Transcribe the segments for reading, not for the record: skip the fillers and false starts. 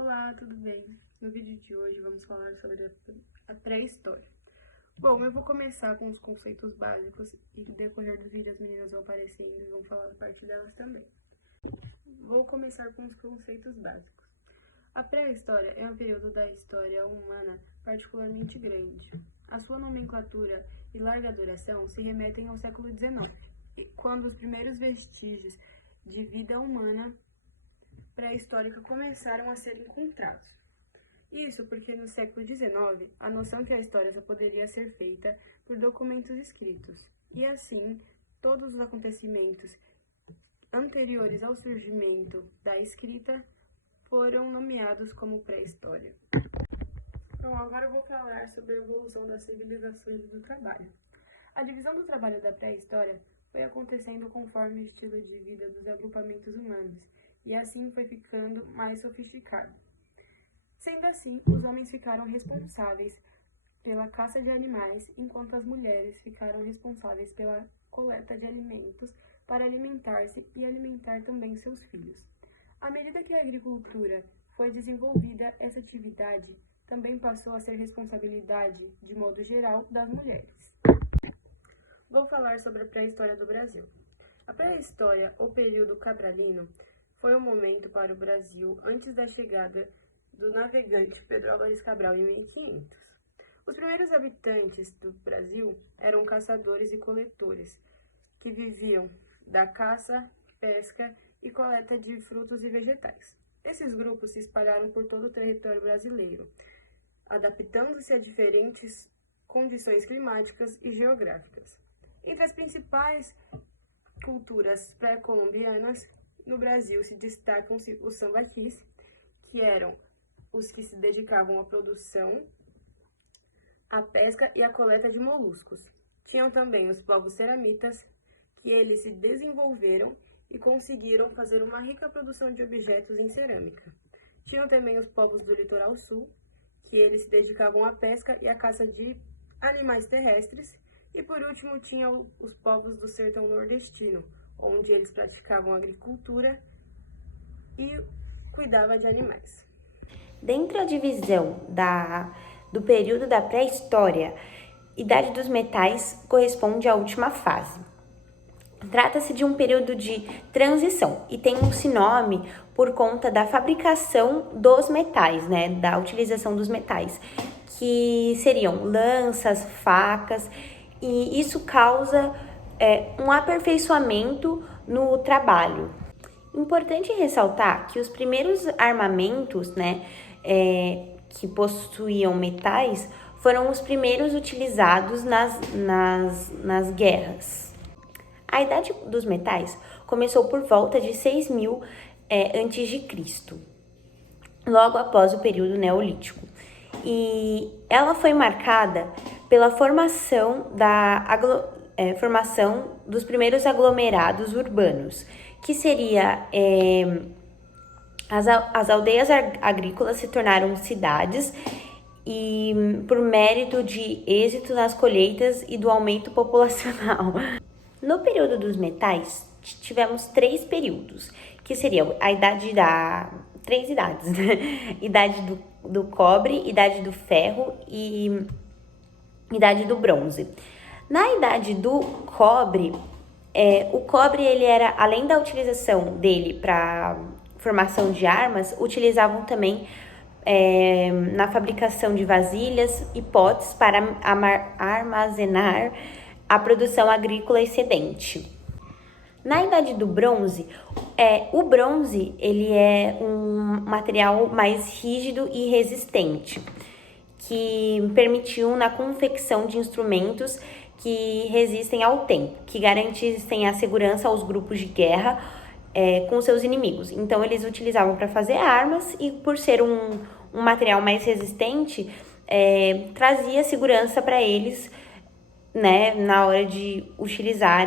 Olá, tudo bem? No vídeo de hoje vamos falar sobre a pré-história. Bom, eu vou começar com os conceitos básicos e no decorrer do vídeo as meninas vão aparecendo e vão falar a parte delas também. Vou começar com os conceitos básicos. A pré-história é um período da história humana particularmente grande. A sua nomenclatura e larga duração se remetem ao século XIX, quando os primeiros vestígios de vida humana pré-histórica começaram a ser encontrados. Isso porque no século XIX, a noção que a história só poderia ser feita por documentos escritos, e assim, todos os acontecimentos anteriores ao surgimento da escrita foram nomeados como pré-história. Então, agora eu vou falar sobre a evolução das civilizações e do trabalho. A divisão do trabalho da pré-história foi acontecendo conforme o estilo de vida dos agrupamentos humanos, e assim foi ficando mais sofisticado. Sendo assim, os homens ficaram responsáveis pela caça de animais, enquanto as mulheres ficaram responsáveis pela coleta de alimentos para alimentar-se e alimentar também seus filhos. À medida que a agricultura foi desenvolvida, essa atividade também passou a ser responsabilidade, de modo geral, das mulheres. Vou falar sobre a pré-história do Brasil. A pré-história, ou período cabralino, foi um momento para o Brasil antes da chegada do navegante Pedro Álvares Cabral em 1500. Os primeiros habitantes do Brasil eram caçadores e coletores, que viviam da caça, pesca e coleta de frutos e vegetais. Esses grupos se espalharam por todo o território brasileiro, adaptando-se a diferentes condições climáticas e geográficas. Entre as principais culturas pré-colombianas no Brasil se destacam-se os sambaquis, que eram os que se dedicavam à produção, à pesca e à coleta de moluscos. Tinham também os povos ceramitas, que eles se desenvolveram e conseguiram fazer uma rica produção de objetos em cerâmica. Tinham também os povos do litoral sul, que eles se dedicavam à pesca e à caça de animais terrestres. E por último tinha os povos do sertão nordestino, onde eles praticavam agricultura e cuidavam de animais. Dentro da divisão do período da pré-história, Idade dos Metais corresponde à última fase. Trata-se de um período de transição e tem esse nome por conta da fabricação dos metais, né? Da utilização dos metais, que seriam lanças, facas, e isso causa um aperfeiçoamento no trabalho. Importante ressaltar que os primeiros armamentos, né, que possuíam metais, foram os primeiros utilizados nas guerras. A Idade dos Metais começou por volta de 6000 a.C., logo após o período Neolítico. E ela foi marcada pela formação dos primeiros aglomerados urbanos, que seria as aldeias agrícolas se tornaram cidades e por mérito de êxito nas colheitas e do aumento populacional. No período dos metais, tivemos 3 períodos, que seriam a idade três idades, né? Idade do cobre, idade do ferro e idade do bronze. Na idade do cobre, o cobre, ele era, além da utilização dele para formação de armas, utilizavam também na fabricação de vasilhas e potes para armazenar a produção agrícola excedente. Na idade do bronze, o bronze ele é um material mais rígido e resistente, que permitiu na confecção de instrumentos que resistem ao tempo, que garantissem a segurança aos grupos de guerra com seus inimigos. Então, eles utilizavam para fazer armas e, por ser um material mais resistente, trazia segurança para eles, né, na hora de utilizar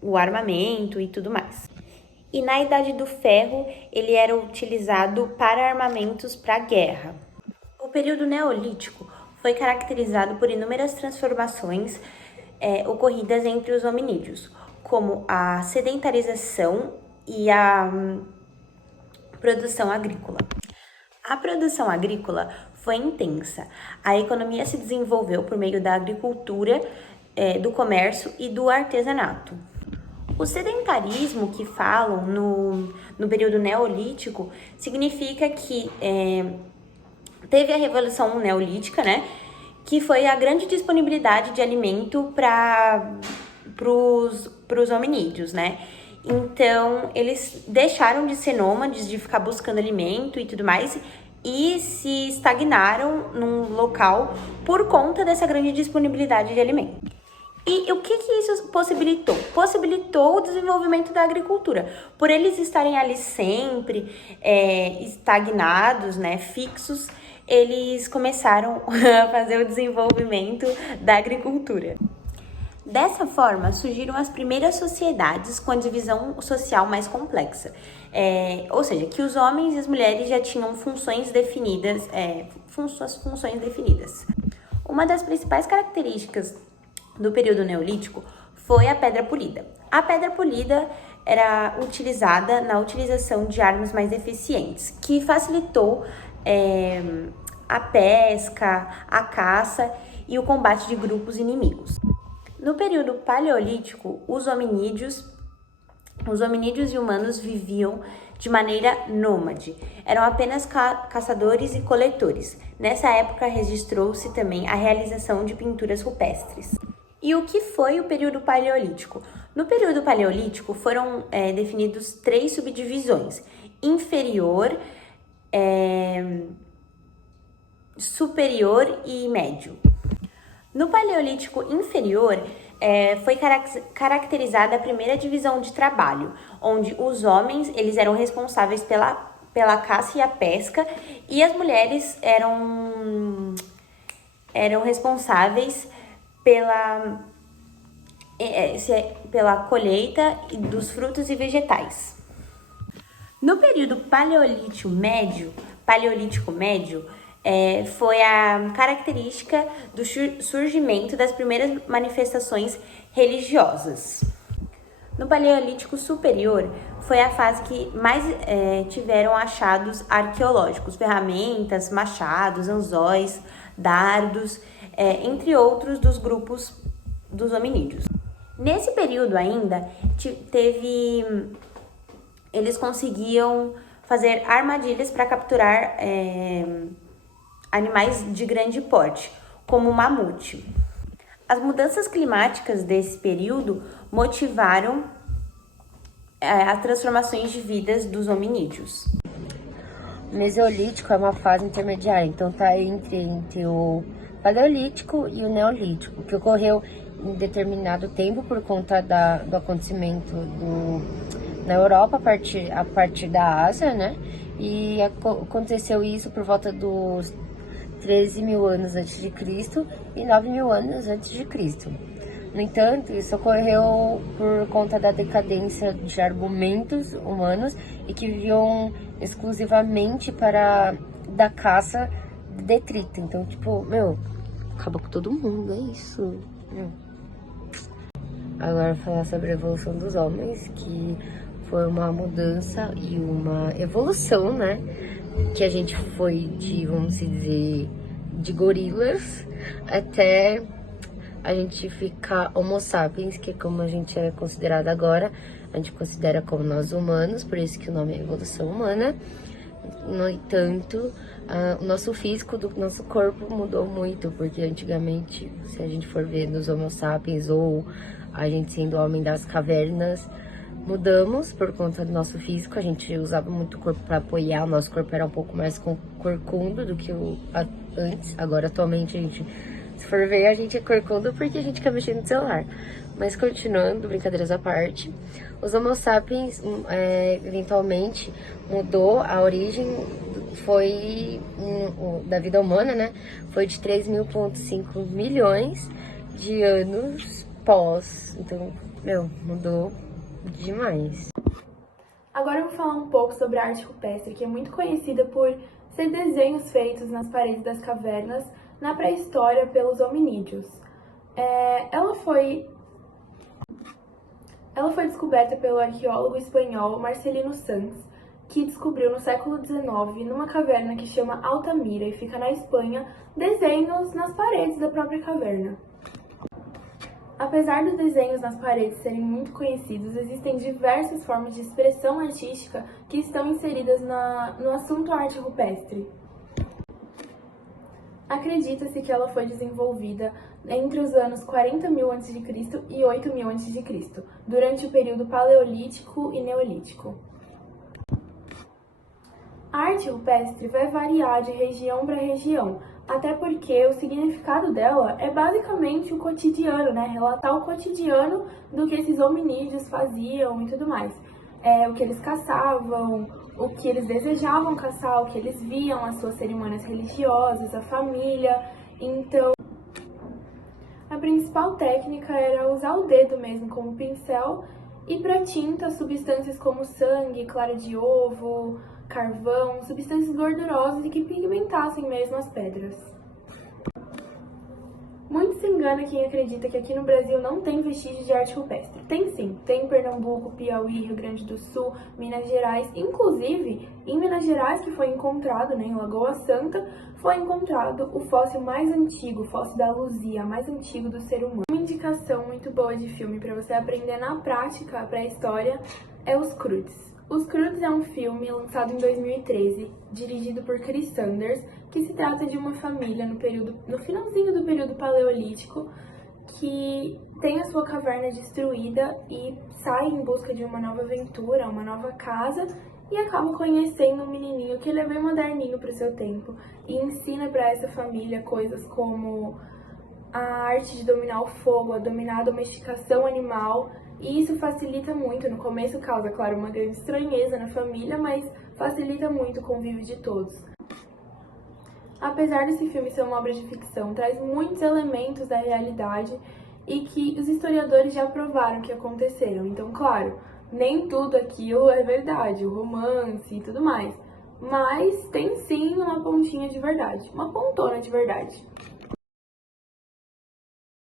o armamento e tudo mais. E na Idade do Ferro, ele era utilizado para armamentos para guerra. O período Neolítico foi caracterizado por inúmeras transformações ocorridas entre os hominídeos, como a sedentarização e a produção agrícola. A produção agrícola foi intensa. A economia se desenvolveu por meio da agricultura, do comércio e do artesanato. O sedentarismo que falam no período neolítico significa que teve a Revolução Neolítica, né? Que foi a grande disponibilidade de alimento para os hominídeos, né? Então, eles deixaram de ser nômades, de ficar buscando alimento e tudo mais, e se estagnaram num local por conta dessa grande disponibilidade de alimento. E o que isso possibilitou? Possibilitou o desenvolvimento da agricultura. Por eles estarem ali sempre estagnados, né, fixos, eles começaram a fazer o desenvolvimento da agricultura. Dessa forma, surgiram as primeiras sociedades com a divisão social mais complexa. Ou seja, que os homens e as mulheres já tinham funções definidas, suas funções definidas. Uma das principais características do período neolítico foi a pedra polida. A pedra polida era utilizada na utilização de armas mais eficientes, que facilitou a pesca, a caça e o combate de grupos inimigos. No período paleolítico, os hominídeos e humanos viviam de maneira nômade. Eram apenas caçadores e coletores. Nessa época, registrou-se também a realização de pinturas rupestres. E o que foi o período paleolítico? No período paleolítico foram definidos 3 subdivisões: inferior, superior e médio. No Paleolítico Inferior, foi caracterizada a primeira divisão de trabalho, onde os homens eles eram responsáveis pela caça e a pesca, e as mulheres eram responsáveis pela colheita dos frutos e vegetais. No período Paleolítico Médio, foi a característica do surgimento das primeiras manifestações religiosas. No Paleolítico Superior, foi a fase que mais tiveram achados arqueológicos, ferramentas, machados, anzóis, dardos, entre outros dos grupos dos hominídeos. Nesse período ainda, eles conseguiam fazer armadilhas para capturar animais de grande porte, como o mamute. As mudanças climáticas desse período motivaram as transformações de vidas dos hominídeos. O Mesolítico é uma fase intermediária, então está entre o Paleolítico e o Neolítico, que ocorreu em determinado tempo por conta do acontecimento na Europa a partir da Ásia, né? E aconteceu isso por volta dos 13.000 anos antes de Cristo e 9.000 anos antes de Cristo. No entanto, isso ocorreu por conta da decadência de argumentos humanos e que viviam exclusivamente da caça de detrito. Então, acaba com todo mundo, é isso. Agora falar sobre a evolução dos homens, que foi uma mudança e uma evolução, né? Que a gente foi vamos dizer, de gorilas até a gente ficar Homo sapiens, que é como a gente é considerado agora, a gente considera como nós humanos, por isso que o nome é evolução humana. No entanto, o nosso físico do nosso corpo mudou muito, porque antigamente, se a gente for ver nos Homo sapiens ou a gente sendo homem das cavernas, mudamos por conta do nosso físico. A gente usava muito o corpo para apoiar, o nosso corpo era um pouco mais corcundo do que antes. Agora, atualmente, se for ver, a gente é corcundo porque a gente quer mexer no celular. Mas continuando, brincadeiras à parte, os Homo sapiens, eventualmente, mudou a origem, da vida humana, né? Foi de 3.5 milhões de anos pós. Então, mudou demais. Agora eu vou falar um pouco sobre a arte rupestre, que é muito conhecida por ser desenhos feitos nas paredes das cavernas na pré-história pelos hominídeos. Ela foi descoberta pelo arqueólogo espanhol Marcelino Sanz que descobriu no século XIX, numa caverna que chama Altamira e fica na Espanha, desenhos nas paredes da própria caverna. Apesar dos desenhos nas paredes serem muito conhecidos, existem diversas formas de expressão artística que estão inseridas no assunto arte rupestre. Acredita-se que ela foi desenvolvida entre os anos 40.000 a.C. e 8.000 a.C., durante o período Paleolítico e Neolítico. A arte rupestre vai variar de região para região, até porque o significado dela é basicamente o cotidiano, né? Relatar o cotidiano do que esses hominídeos faziam e tudo mais. O que eles caçavam, o que eles desejavam caçar, o que eles viam, as suas cerimônias religiosas, a família. Então, a principal técnica era usar o dedo mesmo como pincel e para tinta substâncias como sangue, clara de ovo, carvão, substâncias gordurosas e que pigmentassem mesmo as pedras. Muito se engana quem acredita que aqui no Brasil não tem vestígios de arte rupestre. Tem sim, tem em Pernambuco, Piauí, Rio Grande do Sul, Minas Gerais. Inclusive, em Minas Gerais, que foi encontrado, em Lagoa Santa, foi encontrado o fóssil mais antigo, o fóssil da Luzia, mais antigo do ser humano. Uma indicação muito boa de filme para você aprender na prática a pré-história é Os Croods. Os Croods é um filme lançado em 2013, dirigido por Chris Sanders, que se trata de uma família no finalzinho do período paleolítico, que tem a sua caverna destruída e sai em busca de uma nova aventura, uma nova casa, e acaba conhecendo um menininho que ele é bem moderninho para o seu tempo e ensina para essa família coisas como a arte de dominar o fogo, a dominar a domesticação animal. E isso facilita muito, no começo causa, claro, uma grande estranheza na família, mas facilita muito o convívio de todos. Apesar desse filme ser uma obra de ficção, traz muitos elementos da realidade e que os historiadores já provaram que aconteceram. Então, claro, nem tudo aquilo é verdade, o romance e tudo mais, mas tem sim uma pontinha de verdade, uma pontona de verdade.